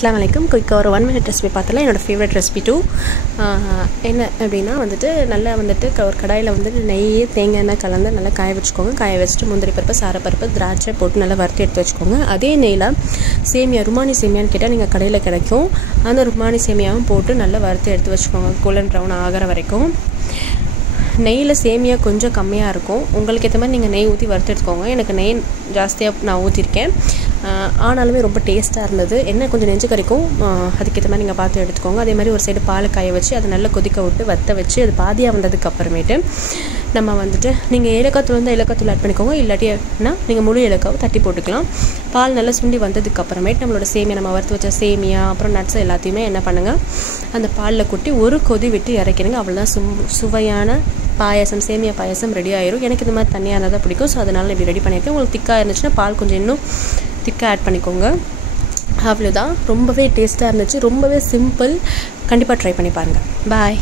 अस्सलाम वालेकुम குயிக்காக ஒரு 1 minute ரெசிபி பார்த்தலாம். என்னோடய ஃபேவரட் ரெசிபி டூ என்ன அப்படின்னா நல்லா ஒரு கடாயில் நெய் தேங்காய் எண்ணெய் கலந்து நல்லா காய வச்சுக்கோங்க. காய வச்சுட்டு முந்திரி பருப்பு சாரப்பருப்பு திராட்சை போட்டு நல்லா வறுத்து எடுத்து வச்சுக்கோங்க. அதே நெய்யில் சேமியா ருமானி சேமியான்னு கேட்டால் நீங்கள் கடையில் கிடைக்கும். அந்த ருமானி சேமியாவும் போட்டு நல்லா வறுத்து எடுத்து வச்சுக்கோங்க. கோல்டன் ப்ரௌன் ஆகிற வரைக்கும். நெய்யில் சேமியா கொஞ்சம் கம்மியாக இருக்கும். உங்களுக்கு ஏற்ற மாதிரி நீங்கள் நெய் ஊற்றி வறுத்து எடுத்துக்கோங்க. எனக்கு நெய் ஜாஸ்தியாக நான் ஊற்றிருக்கேன். ஆனாலுமே ரொம்ப டேஸ்ட்டாக இருந்தது. எண்ணெய் கொஞ்சம் நெஞ்சு கறிக்கும். அதுக்கேற்ற மாதிரி நீங்கள் பார்த்து எடுத்துக்கோங்க. அதே மாதிரி ஒரு சைடு பால் காய வச்சு அதை நல்லா கொதிக்க விட்டு வற்ற வச்சு அது பாதியாக வந்ததுக்கு அப்புறமேட்டு நம்ம நீங்கள் ஏலக்காய் தூள் வந்து ஏலக்காய் தூள் ஆட் பண்ணிக்கோங்க. இல்லாட்டினா நீங்கள் முழு ஏலக்காவை தட்டி போட்டுக்கலாம். பால் நல்லா சுண்டி வந்ததுக்கு அப்புறமேட்டு நம்மளோட சேமியா நம்ம வறுத்து வச்ச சேமியா அப்புறம் நட்ஸ் எல்லாத்தையுமே என்ன பண்ணுங்கள், அந்த பாலில் கொட்டி ஒரு கொதி விட்டு இறக்கிடுங்க. அவ்வளோதான் சுவையான பாயசம், சேமியா பாயசம் ரெடி ஆயிரும். எனக்கு இது மாதிரி தண்ணியாக இருந்தால் தான் பிடிக்கும். ஸோ அதனால் நான் இப்படி ரெடி பண்ணியிருக்கேன். உங்களுக்கு திக்காக இருந்துச்சுன்னா பால் கொஞ்சம் இன்னும் திக்காக ஆட் பண்ணிக்கோங்க. அவ்வளோதான். ரொம்பவே டேஸ்ட்டாக இருந்துச்சு. ரொம்பவே சிம்பிள். கண்டிப்பாக ட்ரை பண்ணி பாருங்கள். பாய்.